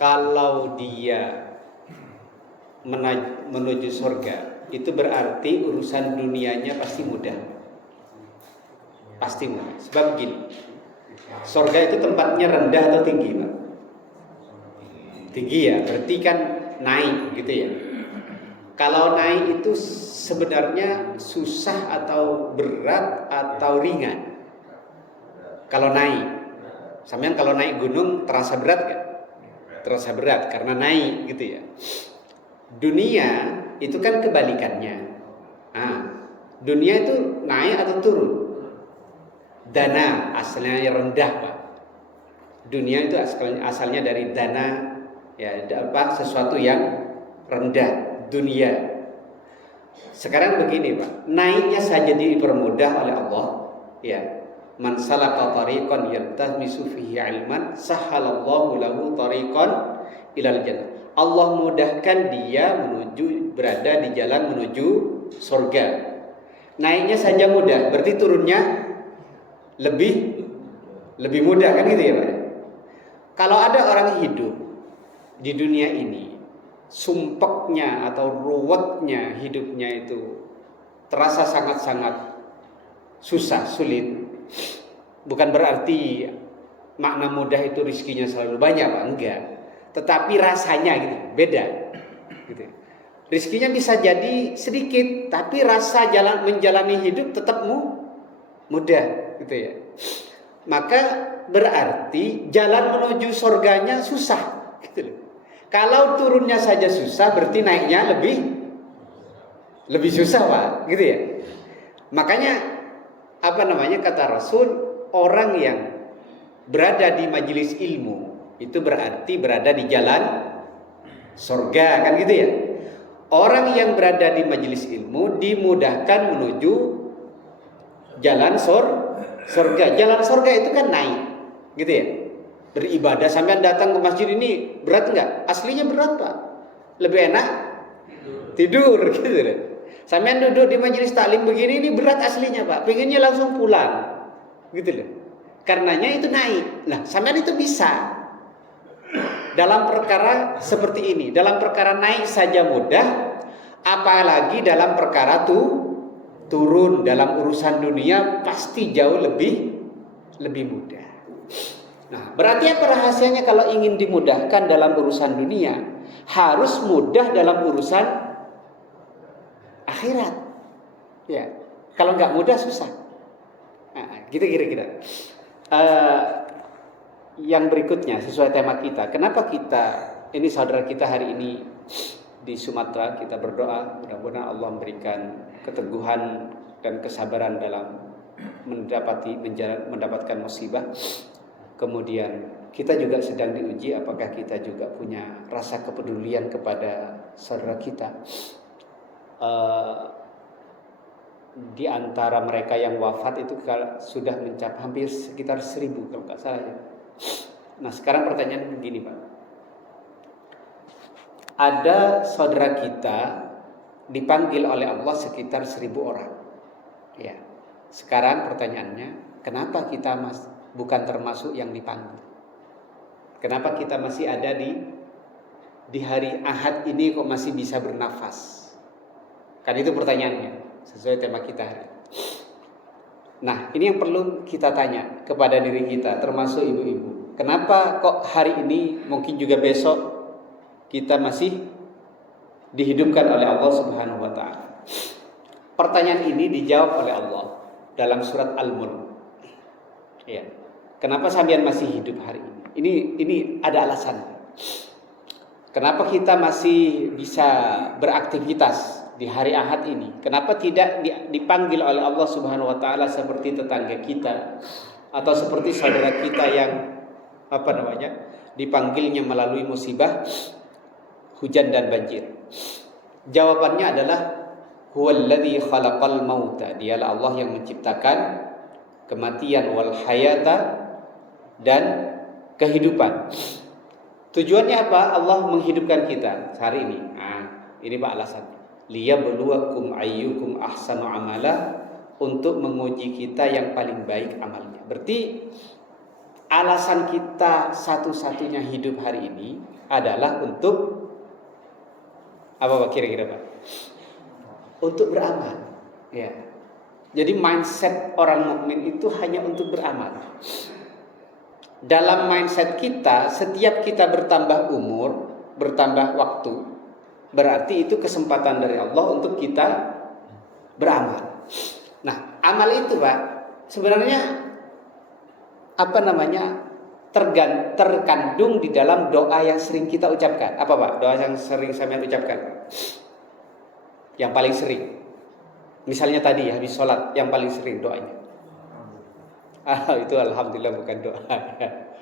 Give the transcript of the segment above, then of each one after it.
Kalau dia menuju surga, itu berarti urusan dunianya pasti mudah. Pasti mudah. Sebab begini, surga itu tempatnya rendah atau tinggi, Pak? Tinggi ya, berarti kan naik gitu ya. Kalau naik itu sebenarnya susah atau berat atau ringan? Kalau naik, sampean kalau naik gunung terasa berat gak? Terasa berat karena naik gitu ya. Dunia itu kan kebalikannya. Dunia itu naik atau turun? Dana asalnya rendah, Pak. Dunia itu asalnya dari dana, ya, sesuatu yang rendah. Dunia. Sekarang begini, Pak. Naiknya saja dipermudah oleh Allah, ya. Man salaka tariqan yaltamisu fihi ilman sahhalallahu lahu tariqan ilal jannah. Allah mudahkan dia berada di jalan menuju surga. Naiknya saja mudah, berarti turunnya lebih mudah kan gitu ya, Pak. Kalau ada orang hidup di dunia ini, sumpeknya atau ruwetnya hidupnya itu terasa sangat-sangat susah, sulit. Bukan berarti makna mudah itu rizkinya selalu banyak, Pak, enggak. Tetapi rasanya gitu, beda. Gitu. Rizkinya bisa jadi sedikit, tapi rasa menjalani hidup tetap mudah, gitu ya. Maka berarti jalan menuju surganya susah, gitu loh. Kalau turunnya saja susah, berarti naiknya lebih susah, Pak, gitu ya. Makanya kata Rasul, orang yang berada di majelis ilmu itu berarti berada di jalan surga, kan gitu ya. Orang yang berada di majelis ilmu dimudahkan menuju jalan surga. Jalan surga itu kan naik, gitu ya. Beribadah sampai datang ke masjid ini berat enggak? Aslinya berat, Pak. Lebih enak tidur gitu loh. Sampean duduk di majelis taklim begini ini berat aslinya, Pak. Pengennya langsung pulang. Gitu loh. Karenanya itu naik. Nah, sampean itu bisa. Dalam perkara seperti ini, dalam perkara naik saja mudah, apalagi dalam perkara turun dalam urusan dunia pasti jauh lebih mudah. Nah, berarti apa rahasianya kalau ingin dimudahkan dalam urusan dunia? Harus mudah dalam urusan akhirat. Ya, kalau nggak mudah susah. Nah, gitu kira-kira. Yang berikutnya sesuai tema kita. Kenapa ini saudara kita hari ini di Sumatera, kita berdoa mudah-mudahan Allah memberikan keteguhan dan kesabaran dalam mendapatkan musibah. Kemudian kita juga sedang diuji apakah kita juga punya rasa kepedulian kepada saudara kita. Di antara mereka yang wafat itu sudah mencapai hampir sekitar 1.000 kalau nggak salah ya. Nah, sekarang pertanyaan begini, Pak. Ada saudara kita dipanggil oleh Allah sekitar 1.000 orang. Ya. Sekarang pertanyaannya, kenapa kita bukan termasuk yang dipanggil? Kenapa kita masih ada di hari Ahad ini kok masih bisa bernafas? Kan itu pertanyaannya, sesuai tema kita hari ini. Nah, ini yang perlu kita tanya kepada diri kita, termasuk ibu-ibu. Kenapa kok hari ini, mungkin juga besok, kita masih dihidupkan oleh Allah Subhanahu wa Ta'ala? Pertanyaan ini dijawab oleh Allah dalam surat Al-Mulk. Ya. Kenapa sampean masih hidup hari ini? Ini ada alasan. Kenapa kita masih bisa beraktivitas di hari Ahad ini? Kenapa tidak dipanggil oleh Allah Subhanahu wa Ta'ala seperti tetangga kita atau seperti saudara kita yang dipanggilnya melalui musibah hujan dan banjir? Jawabannya adalah huwallazi khalaqal mauta. Dialah Allah yang menciptakan kematian wal hayata dan kehidupan. Tujuannya apa? Allah menghidupkan kita hari ini. Ini Pak alasan. Liyabluwakum ayyukum ahsanu amala, untuk menguji kita yang paling baik amalnya. Berarti alasan kita satu-satunya hidup hari ini adalah untuk apa Pak kira-kira Pak? Untuk beramal. Ya. Jadi mindset orang mukmin itu hanya untuk beramal. Dalam mindset kita, setiap kita bertambah umur, bertambah waktu, berarti itu kesempatan dari Allah untuk kita beramal. Nah, amal itu Pak, sebenarnya apa namanya? Terkandung di dalam doa yang sering kita ucapkan. Apa Pak? Doa yang sering saya ucapkan. Yang paling sering. Misalnya tadi habis sholat, yang paling sering doanya. Itu alhamdulillah bukan doa.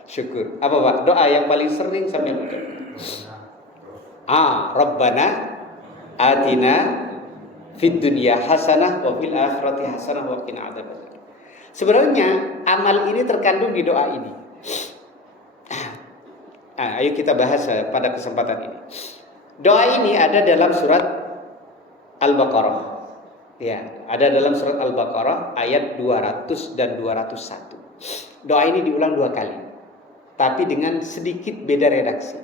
Syukur. Apa Pak? Doa yang paling sering sampai ucapkan. Rabbana atina fid dunya hasanah wa fil akhirati hasanah wa qina adzabannar. Sebenarnya amal ini terkandung di doa ini. Ayo kita bahas pada kesempatan ini. Doa ini ada dalam surat Al-Baqarah. Ya, ada dalam surat Al-Baqarah ayat 200 dan 201. Doa ini diulang 2 kali, tapi dengan sedikit beda redaksi.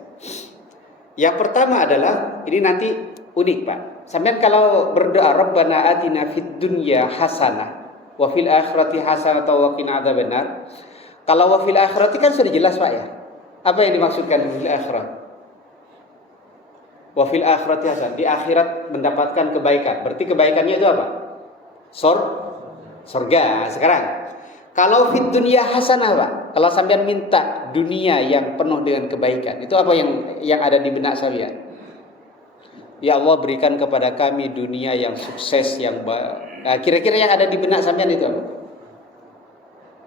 Yang pertama adalah, ini nanti unik Pak. Sampean kalau berdoa Rabbana atina fid dunya hasanah wa fil akhirati hasanah wa qina adzabannar. Kalau wa fil akhirati kan sudah jelas Pak ya. Apa yang dimaksudkan fil akhirat? Wa fil akhirati hasanah, di akhirat mendapatkan kebaikan. Berarti kebaikannya itu apa? Surga. Sekarang kalau fid dunya hasanah Pak, kalau sampean minta dunia yang penuh dengan kebaikan, itu apa yang ada di benak sampean? Ya Allah berikan kepada kami dunia yang sukses, yang kira-kira yang ada di benak sampean itu apa?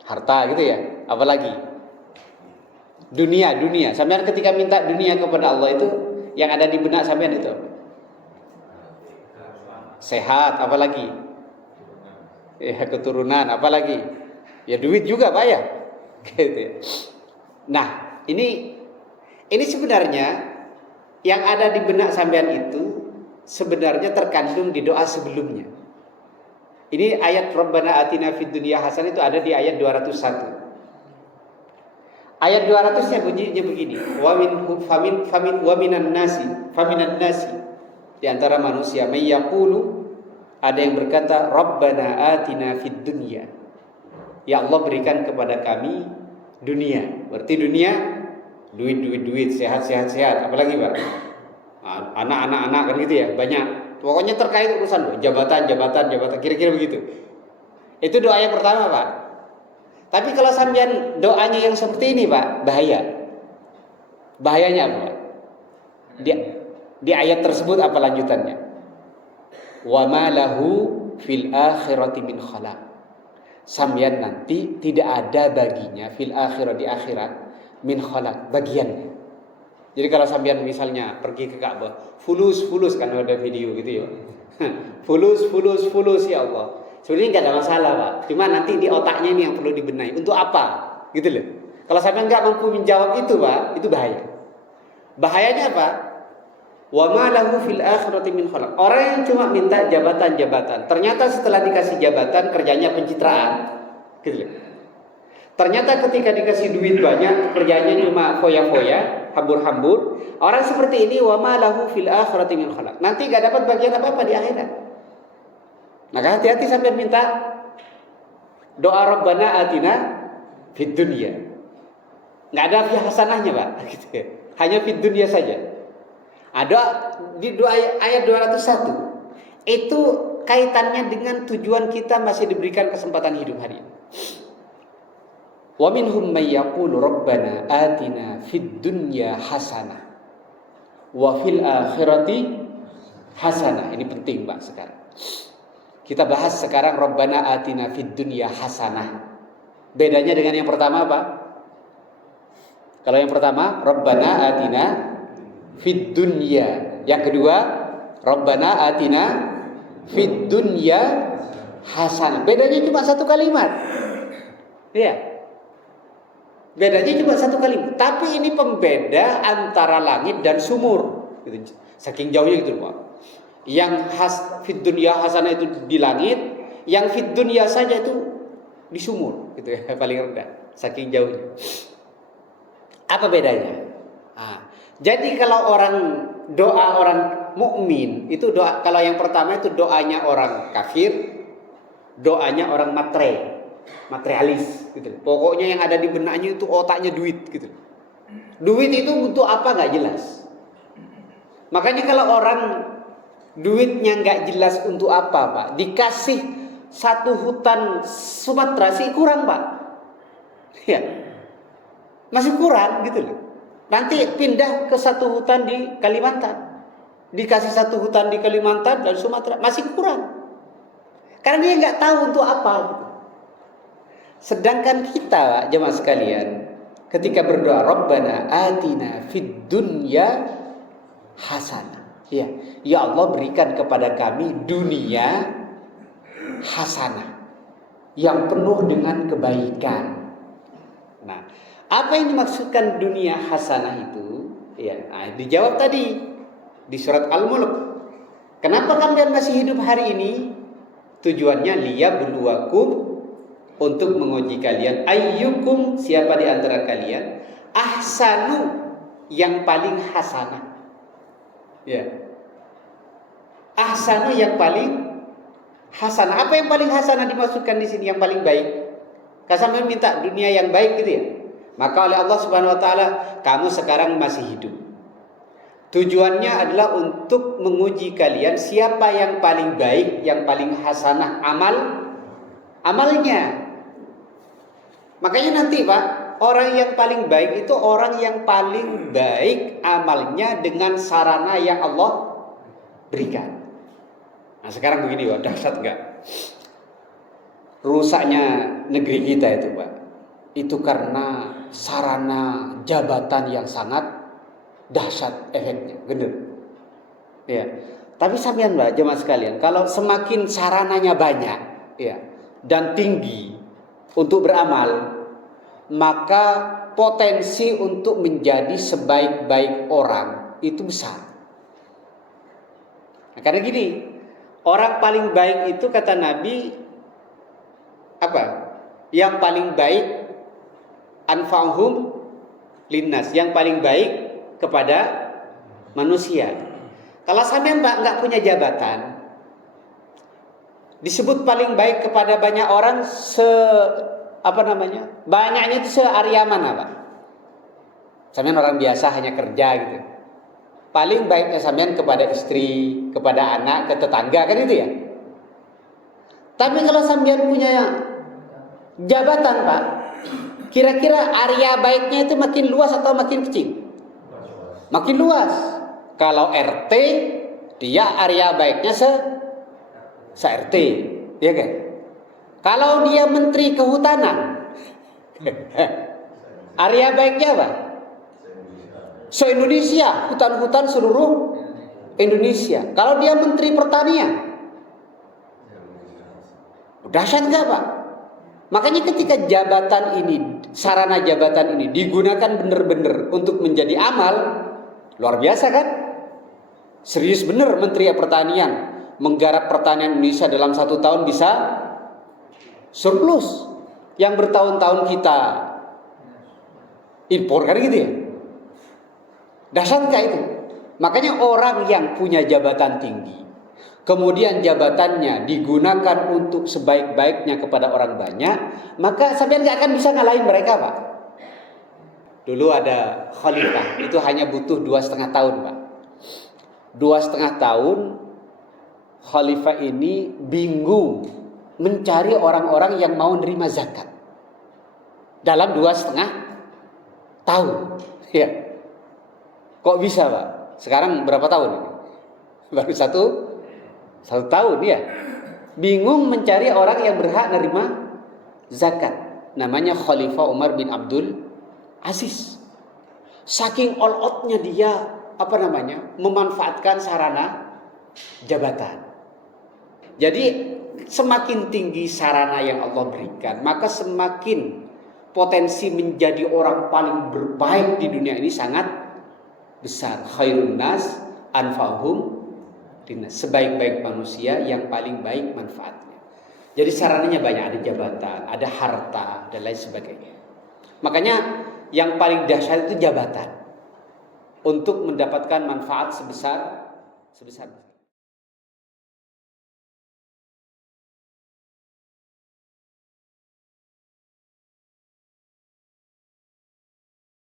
Harta gitu ya? Apalagi? Dunia. Sampean ketika minta dunia kepada Allah itu yang ada di benak sampean itu apa? Sehat, apalagi? Ya, keturunan, apalagi? Ya duit juga Pak ya. Gitu. Nah, ini sebenarnya yang ada di benak sampean itu sebenarnya terkandung di doa sebelumnya. Ini ayat Rabbana atina fid dunya hasanah itu ada di ayat 201. Ayat 200-nya bunyinya begini. Faminan nasi di antara manusia may yaqulu, ada yang berkata Rabbana atina fid dunya. Ya Allah berikan kepada kami dunia. Berarti dunia duit, sehat. Apalagi Pak? Anak kan gitu ya, banyak. Pokoknya terkait urusan jabatan, kira-kira begitu. Itu doa yang pertama Pak. Tapi kalau sampean doanya yang seperti ini Pak, bahaya. Bahayanya apa Pak? Di ayat tersebut apa lanjutannya? Wa ma lahu fil akhirati min khalaq. Sampean nanti tidak ada baginya fil akhirah, di akhirat, min khalaq, bagiannya. Jadi kalau sampean misalnya pergi ke Ka'bah, fulus kan ada video gitu ya. fulus ya Allah. Sebenarnya nggak ada masalah Pak. Cuma nanti di otaknya ini yang perlu dibenahi. Untuk apa? Gitu loh. Kalau sampean nggak mampu menjawab itu Pak, itu bahaya. Bahayanya apa? Wa ma lahu fil akhirati min khalaq. Orang yang cuma minta jabatan, ternyata setelah dikasih jabatan kerjanya pencitraan. Gitu loh. Ternyata ketika dikasih duit banyak, kerjanya cuma foya-foya, hambur-hambur. Orang seperti ini wa ma lahu fil akhirati min khalaq. Nanti enggak dapat bagian apa-apa di akhirat. Maka hati-hati sampai minta doa Rabbana atina fid dunya. Enggak ada fi hasanahnya Pak, gitu. Hanya fid dunya saja. Ada di ayat 201. Itu kaitannya dengan tujuan kita masih diberikan kesempatan hidup hari ini. Wa minhum may yaqulu rabbana atina fid dunya hasanah wa fil akhirati hasanah. Ini penting Pak sekarang. Kita bahas sekarang rabbana atina fid dunya hasanah. Bedanya dengan yang pertama apa? Kalau yang pertama rabbana atina fid dunya, yang kedua rabbana atina fid dunya hasanah. Bedanya cuma satu kalimat. Iya. Bedanya cuma satu kalimat, tapi ini pembeda antara langit dan sumur. Gitu. Saking jauhnya gitu Pak. Yang fid dunya hasanah itu di langit, yang fid dunya saja itu di sumur, gitu ya, paling rendah. Saking jauhnya. Apa bedanya? Jadi kalau doa orang mukmin itu doa, kalau yang pertama itu doanya orang kafir, doanya orang materialis gitu. Pokoknya yang ada di benaknya itu otaknya duit gitu. Duit itu untuk apa nggak jelas. Makanya kalau orang duitnya nggak jelas untuk apa, Pak, dikasih satu hutan Sumatera sih kurang, Pak. Ya, masih kurang gitu loh. Nanti pindah ke satu hutan di Kalimantan, dikasih satu hutan di Kalimantan dan Sumatera masih kurang, karena dia nggak tahu untuk apa gitu. Sedangkan kita, jemaah sekalian, ketika berdoa Rabbana atina fid dunya hasanah, ya Allah berikan kepada kami dunia hasanah yang penuh dengan kebaikan. Nah, apa yang dimaksudkan dunia hasanah itu? Dijawab tadi di surat Al-Mulk. Kenapa kalian masih hidup hari ini? Tujuannya liyabluwakum, untuk menguji kalian, ayyukum, siapa di antara kalian, ahsanu, yang paling hasanah. Ahsanu, yang paling hasanah. Apa yang paling hasanah dimaksudkan di sini? Yang paling baik. Sampai minta dunia yang baik gitu ya. Maka oleh Allah Subhanahu wa taala, kamu sekarang masih hidup. Tujuannya adalah untuk menguji kalian siapa yang paling baik, yang paling hasanah amalnya. Makanya nanti, Pak, orang yang paling baik itu orang yang paling baik amalnya dengan sarana yang Allah berikan. Nah, sekarang begini, Pak, dahsyat enggak? Rusaknya negeri kita itu, Pak, itu karena sarana jabatan yang sangat dahsyat efeknya, bener. Ya. Tapi sampean, Mbak, jemaah sekalian, kalau semakin sarananya banyak, dan tinggi untuk beramal, maka potensi untuk menjadi sebaik-baik orang itu besar. Nah, karena gini, orang paling baik itu kata Nabi apa? Yang paling baik anfa'uhum linnas, yang paling baik kepada manusia. Kalau sampean nggak punya jabatan, disebut paling baik kepada banyak orang, banyaknya itu se-area mana, Pak? Sampean orang biasa hanya kerja gitu. Paling baiknya sampean kepada istri, kepada anak, ke tetangga, kan itu ya. Tapi kalau sampean punya jabatan, Pak, kira-kira area baiknya itu makin luas atau makin kecil? Makin luas. Kalau RT, dia area baiknya se-RT, ya kan? Kalau dia menteri kehutanan, area baiknya apa? Se-Indonesia, hutan-hutan seluruh Indonesia. Kalau dia menteri pertanian, dahsyat enggak, Pak? Makanya ketika jabatan ini, sarana jabatan ini digunakan benar-benar untuk menjadi amal, luar biasa kan? Serius benar menteri pertanian menggarap pertanian Indonesia dalam 1 tahun bisa surplus yang bertahun-tahun kita impor, kan gitu ya. Dahsyat enggak itu? Makanya orang yang punya jabatan tinggi, kemudian jabatannya digunakan untuk sebaik-baiknya kepada orang banyak, maka sampean nggak akan bisa ngalahin mereka, Pak. Dulu ada khalifah, itu hanya butuh 2,5 tahun, Pak. 2,5 tahun khalifah ini bingung mencari orang-orang yang mau nerima zakat dalam 2,5 tahun. Ya. Kok bisa, Pak? Sekarang berapa tahun ini? Baru satu tahun ya. Bingung mencari orang yang berhak menerima zakat. Namanya Khalifah Umar bin Abdul Aziz. Saking all out-nya dia memanfaatkan sarana jabatan. Jadi semakin tinggi sarana yang Allah berikan, maka semakin potensi menjadi orang paling berbaik di dunia ini sangat besar. Khairun nas anfa'uhum linnas, sebaik-baik manusia yang paling baik manfaatnya. Jadi sarananya banyak, ada jabatan, ada harta dan lain sebagainya. Makanya yang paling dahsyat itu jabatan untuk mendapatkan manfaat sebesar